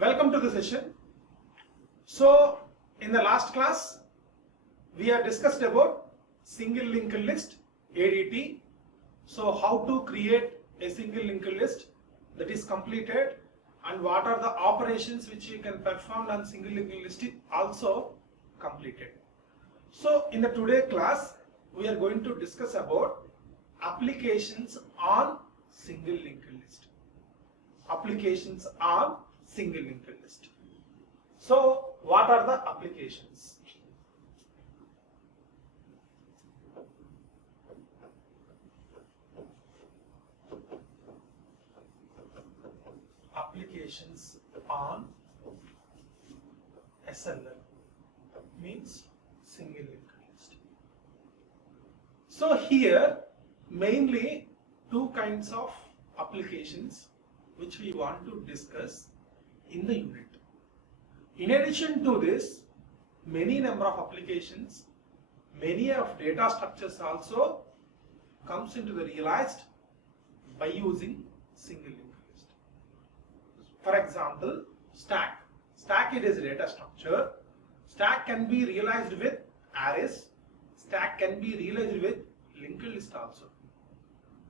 Welcome to the session. So, in the last class, we have discussed about single linked list ADT. So, how to create a single linked list that is completed and what are the operations which you can perform on single linked list is also completed. So, in the today class, we are going to discuss about applications on single linked list. Applications on single linked list. So, what are the applications? Applications on SLL means single linked list. So, here mainly two kinds of applications which we want to discuss in the unit. In addition to this, many number of applications, many of data structures also comes into the realized by using single linked list. For example, stack. Stack it is a data structure. Stack can be realized with arrays. Stack can be realized with linked list also.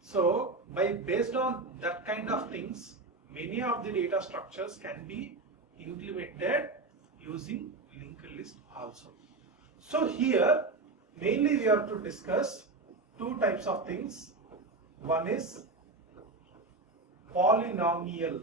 So, based on that kind of things, many of the data structures can be implemented using linked list also. So, here mainly we are to discuss two types of things. One is polynomial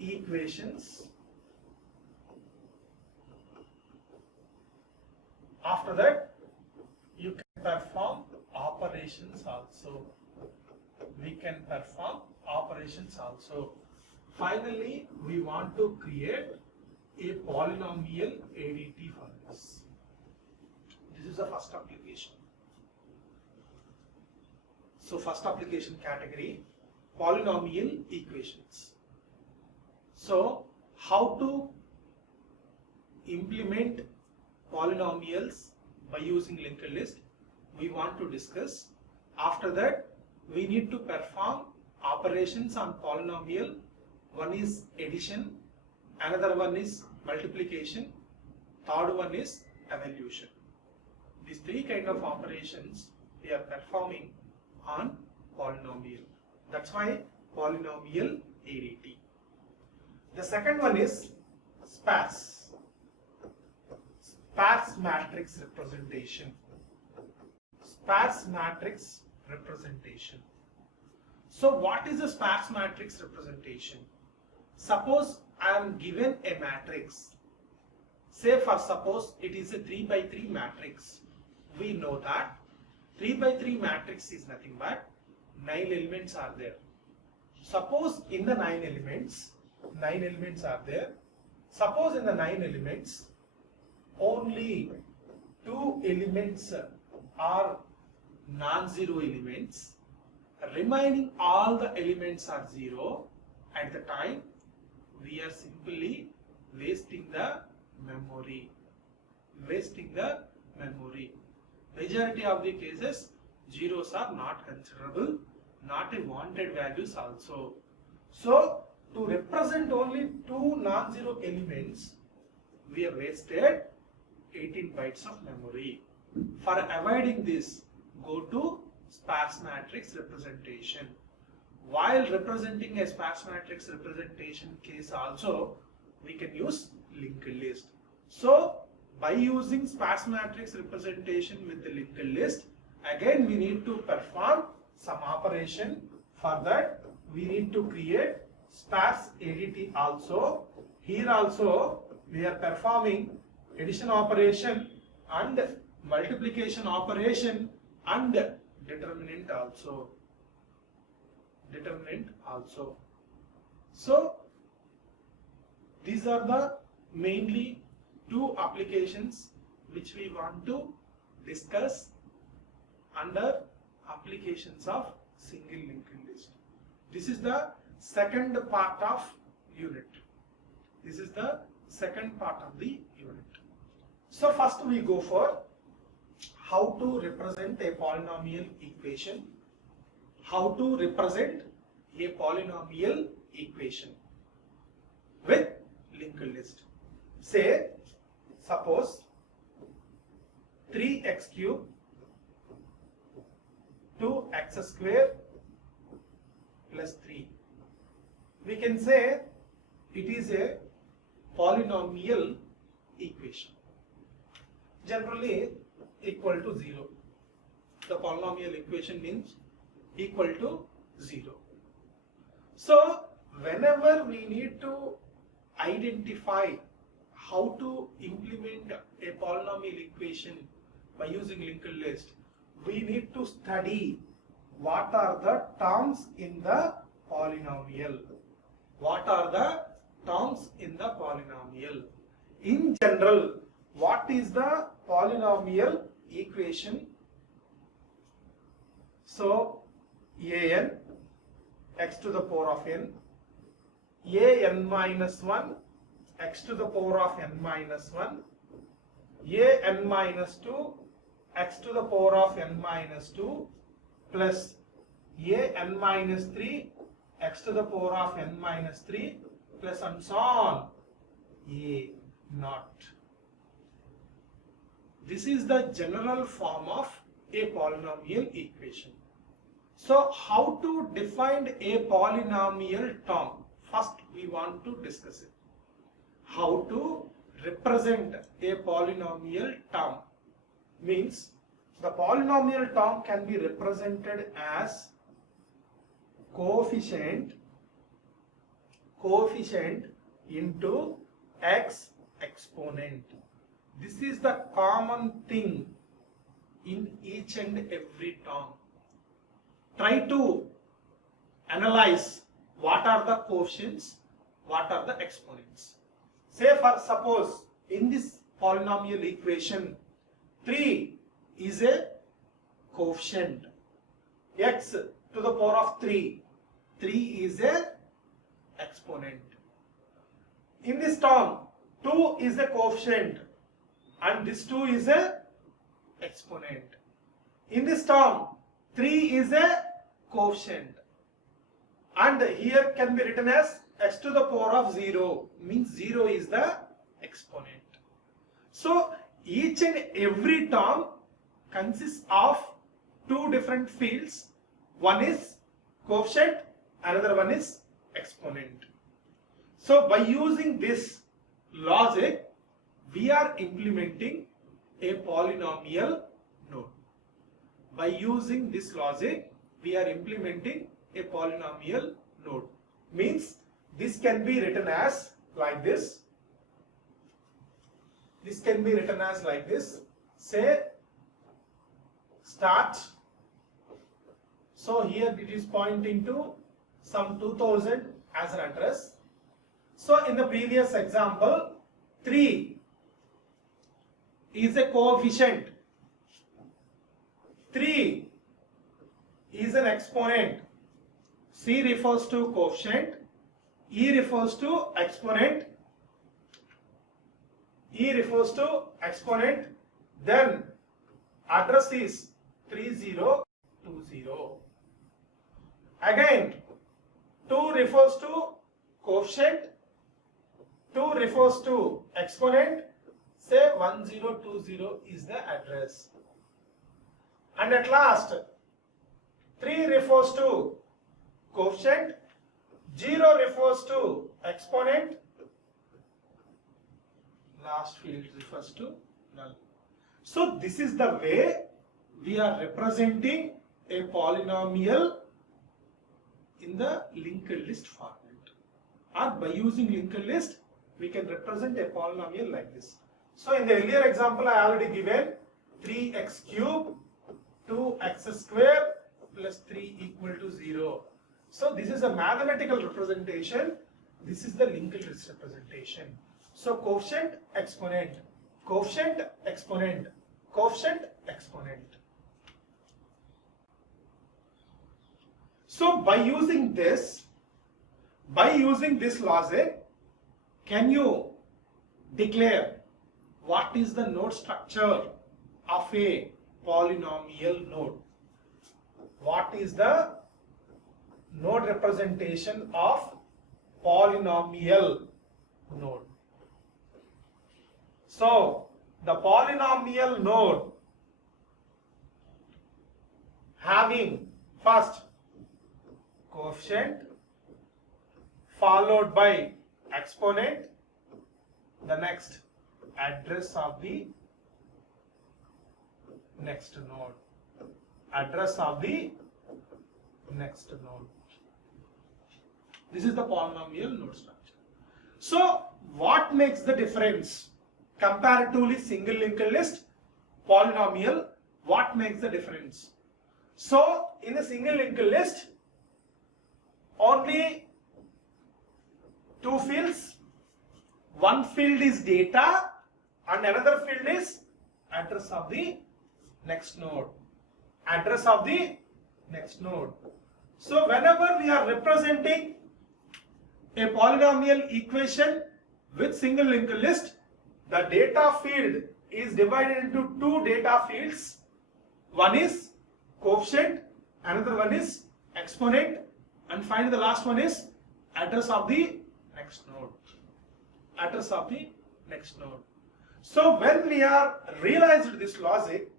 equations. After that, you can perform operations also. We can perform operations also. Finally, we want to create a polynomial ADT for this. This is the first application. So, first application category, polynomial equations. So, how to implement polynomials by using linked list, we want to discuss. After that, we need to perform operations on polynomial. One is addition, another one is multiplication, third one is evaluation. These three kind of operations we are performing on polynomial. That's why polynomial ADT. The second one is sparse. Sparse matrix representation. Sparse matrix representation. So, what is a sparse matrix representation? Suppose I am given a matrix. Say for suppose it is a 3 by 3 matrix. We know that 3 by 3 matrix is nothing but 9 elements are there. Suppose in the 9 elements are there. Suppose in the 9 elements, only 2 elements are non-zero elements. Remaining all the elements are zero. At the time, we are simply wasting the memory. Majority of the cases, zeros are not considerable, not a wanted values also. So, to represent only 2 non-zero elements, we have wasted 18 bytes of memory. For avoiding this, go to sparse matrix representation. While representing a sparse matrix representation case also, we can use linked list. So, by using sparse matrix representation with the linked list, again we need to perform some operation. For that, we need to create sparse ADT also. Here also, we are performing addition operation and multiplication operation and determinant also. So, these are the mainly two applications which we want to discuss under applications of single linked list. This is the second part of unit. So, first we go for how to represent a polynomial equation, how to represent a polynomial equation with linked list. Say, suppose 3x cube 2x square plus 3. We can say it is a polynomial equation, generally equal to 0. The polynomial equation means equal to 0. So whenever we need to identify how to implement a polynomial equation by using linked list, we need to study what are the terms in the polynomial. What are the terms in the polynomial? In general, what is the polynomial equation? So, an x to the power of n, an minus 1 x to the power of n minus 1, an minus 2 x to the power of n minus 2 plus an minus 3 x to the power of n minus 3 plus and so on a naught. This is the general form of a polynomial equation. So how to define a polynomial term? First we want to discuss it. How to represent a polynomial term means the polynomial term can be represented as coefficient into x exponent. This is the common thing in each and every term. Try to analyze what are the coefficients, what are the exponents. Say for suppose in this polynomial equation 3 is a coefficient, x to the power of 3 is a exponent. In this term 2 is a coefficient and this 2 is a exponent. In this term 3 is a coefficient and here can be written as x to the power of 0, means 0 is the exponent. So each and every term consists of two different fields. One is coefficient, another one is exponent. So by using this logic, we are implementing a polynomial node. By using this logic, we are implementing a polynomial node. Means this can be written as like this. This can be written as like this. Say start. So here it is pointing to some 2000 as an address. So in the previous example, 3 is a coefficient, 3 is an exponent. C refers to coefficient, E refers to exponent, E refers to exponent, then address is 3020. Again 2 refers to coefficient, 2 refers to exponent, say 1020 is the address. And at last 3 refers to coefficient, 0 refers to exponent, last field refers to null. So this is the way we are representing a polynomial in the linked list format. Or by using linked list, we can represent a polynomial like this. So in the earlier example, I already given 3x cube 2x square plus 3 equal to 0. So this is a mathematical representation. This is the linked list representation. So coefficient, exponent, coefficient, exponent, coefficient, exponent. So by using this logic, can you declare what is the node structure of a polynomial node? What is the node representation of polynomial node. So the polynomial node having first coefficient followed by exponent, the next address of the next node, address of the next node. This is the polynomial node structure. So what makes the difference comparatively single linked list, polynomial? What makes the difference? So in a single linked list, only two fields. One field is data and another field is address of the next node. Address of the next node. So whenever we are representing a polynomial equation with single linked list, the data field is divided into two data fields. One is coefficient, another one is exponent, and finally the last one is address of the next node. Address of the next node. So when we are realized this logic,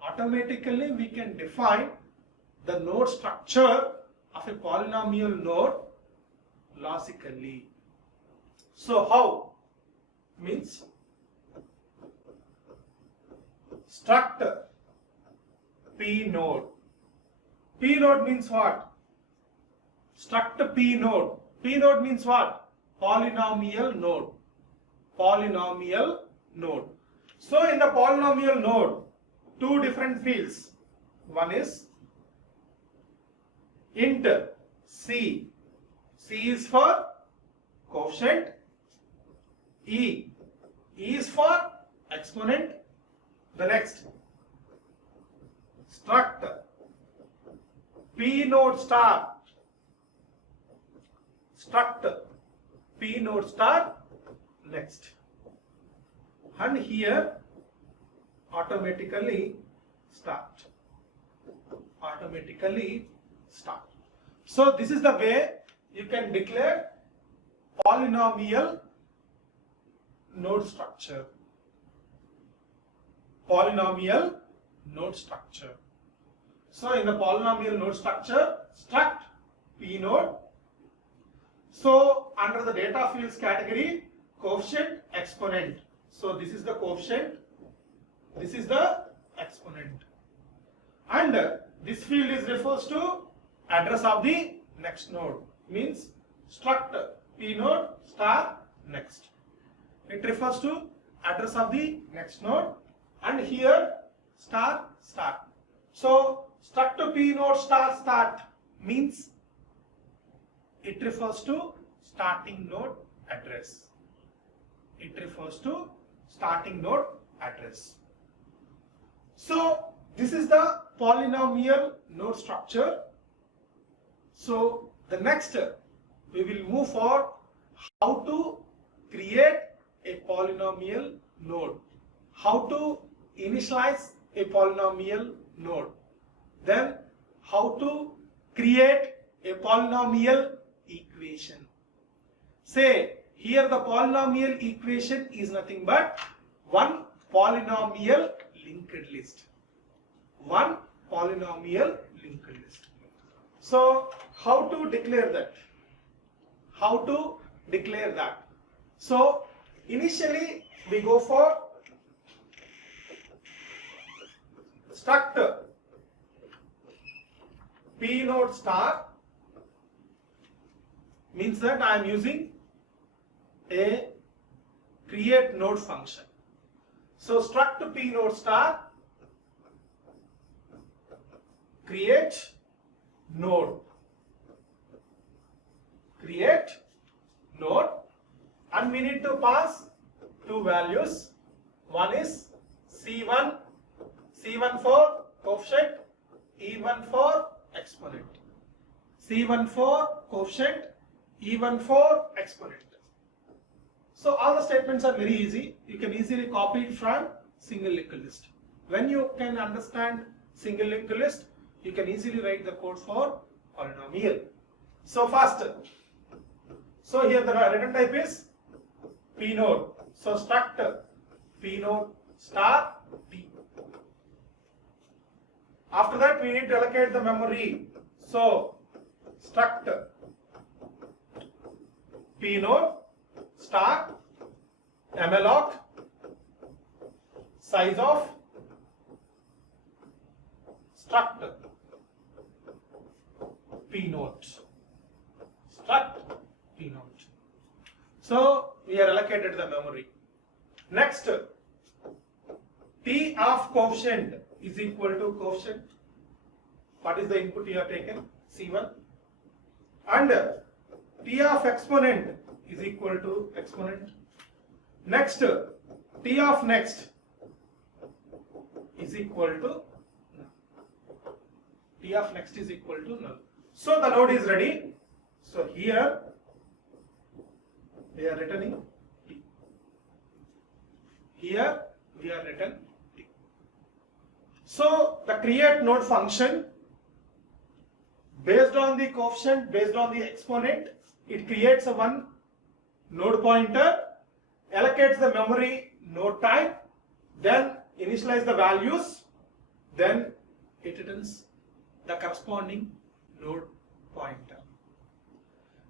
automatically we can define the node structure of a polynomial node logically. So how? Means struct P node. P node means what? Struct P node. P node means what? Polynomial node. Polynomial node. So in the polynomial node, two different fields. One is int C. C is for coefficient. E. E is for exponent. The next struct P node star. Struct P node star next. And here automatically start. Automatically start. So this is the way you can declare polynomial node structure. Polynomial node structure. So in the polynomial node structure, struct P node. So under the data fields category, coefficient, exponent. So this is the coefficient, this is the exponent. And this field is refers to address of the next node. Means struct P node star next. It refers to address of the next node, and here star start. So struct P node star start means it refers to starting node address. It refers to starting node address. So this is the polynomial node structure. So the next we will move for how to create a polynomial node, how to initialize a polynomial node, then how to create a polynomial equation. Say here the polynomial equation is nothing but one polynomial linked list. One polynomial linked list. So how to declare that? How to declare that? So initially we go for struct P node star, means that I am using a create node function. So struct P node star create node. Create node, and we need to pass two values. One is C1 for coefficient, E1 for exponent. C1 for coefficient, E1 for exponent. So all the statements are very easy. You can easily copy it from single linked list. When you can understand single linked list, you can easily write the code for polynomial. So first, So here the return type is P node. So struct P node star T. After that we need to allocate the memory. So struct P node star malloc size of struct P node. Struct P node. So we are allocated the memory. Next, T of coefficient is equal to coefficient. What is the input you have taken? C1. And T of exponent is equal to exponent. Next, T of next is equal to null. T of next is equal to null. So the node is ready. So here we are returning T. Here we are return T. So the create node function, based on the coefficient, based on the exponent, it creates a one node pointer, allocates the memory node type, then initialize the values, then it returns the corresponding node pointer.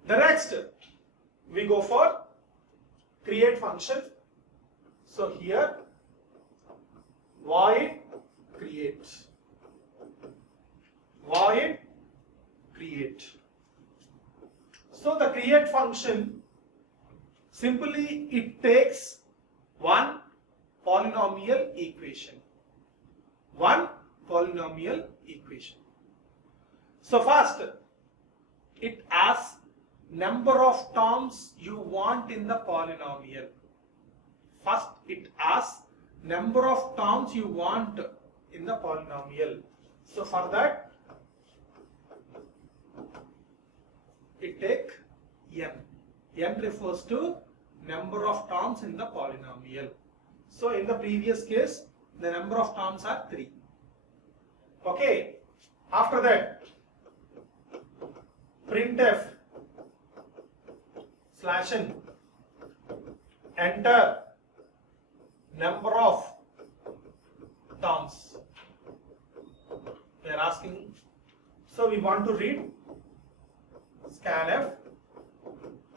The next we go for create function. So here void create, void create. So the create function, simply it takes one polynomial equation. One polynomial equation. So first, it asks number of terms you want in the polynomial. First, it asks number of terms you want in the polynomial. So for that, it take n. N refers to number of terms in the polynomial. So in the previous case, the number of terms are 3. Okay. After that, printf /n, enter number of terms. They are asking, so we want to read scanf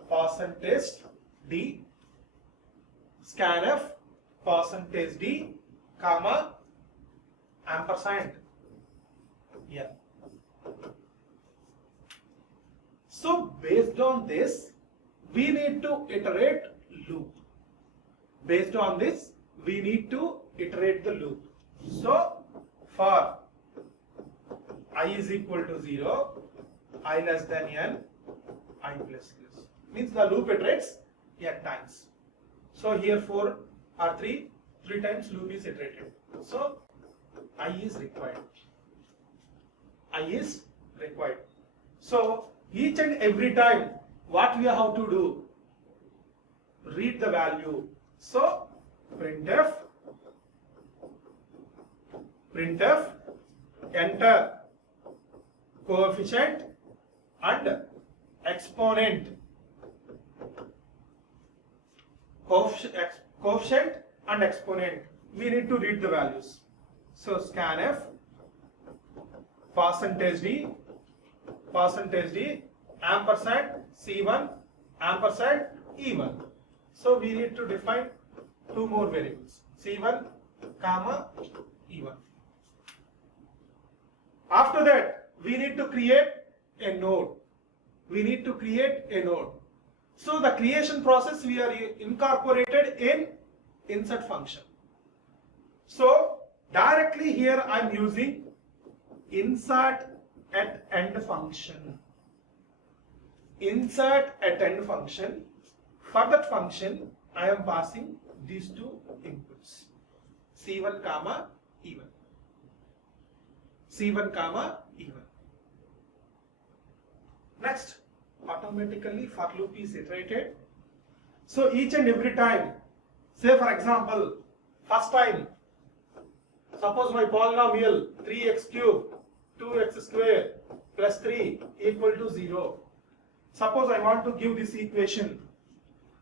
%d, scanf %d, comma, ampersand n. So based on this, we need to iterate loop. Based on this, we need to iterate the loop. So for I is equal to 0, I less than n, I plus plus. Means the loop iterates n times. So here 4 or 3 times loop is iterated. So I is required. I is required. So each and every time, what we have to do? Read the value. So printf enter coefficient and exponent. Coefficient and exponent. We need to read the values. So scanf %d, ampersand C1, ampersand E1. So we need to define two more variables, C1, comma E1. After that, we need to create a node. We need to create a node. So the creation process we are incorporated in insert function. So directly here I am using insert at end function. Insert at end function. For that function, I am passing these two inputs, C1 comma E1. C1 comma E1. Next, automatically for loop is iterated. So each and every time, say for example, first time, suppose my polynomial 3x cube 2x square plus 3 equal to 0. Suppose I want to give this equation.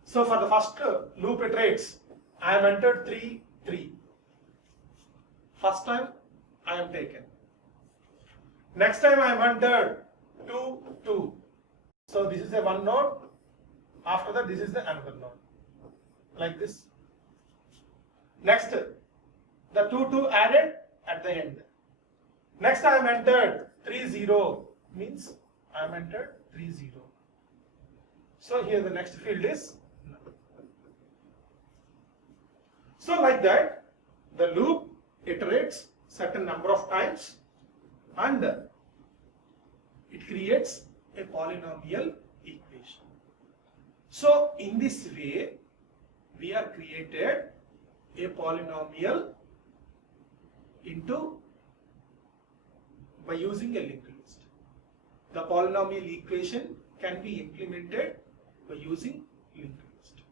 So for the first loop iterates, I am entered 3, 3. First time I am taken. Next time I am entered 2, 2. So this is a one node. After that, this is the another node. Like this. Next, the 2, 2 added at the end. Next I am entered 3, 0. Means I am entered 3, 0. So here the next field is null. So like that, the loop iterates certain number of times and it creates a polynomial equation. So in this way, we are created a polynomial by using a linked list. The polynomial equation can be implemented by using linked list.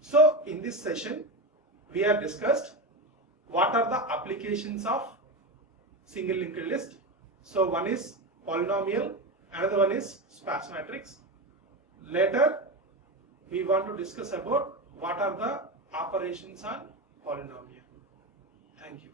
So in this session, we have discussed what are the applications of single linked list. So one is polynomial, another one is sparse matrix. Later, we want to discuss about what are the operations on polynomial. Thank you.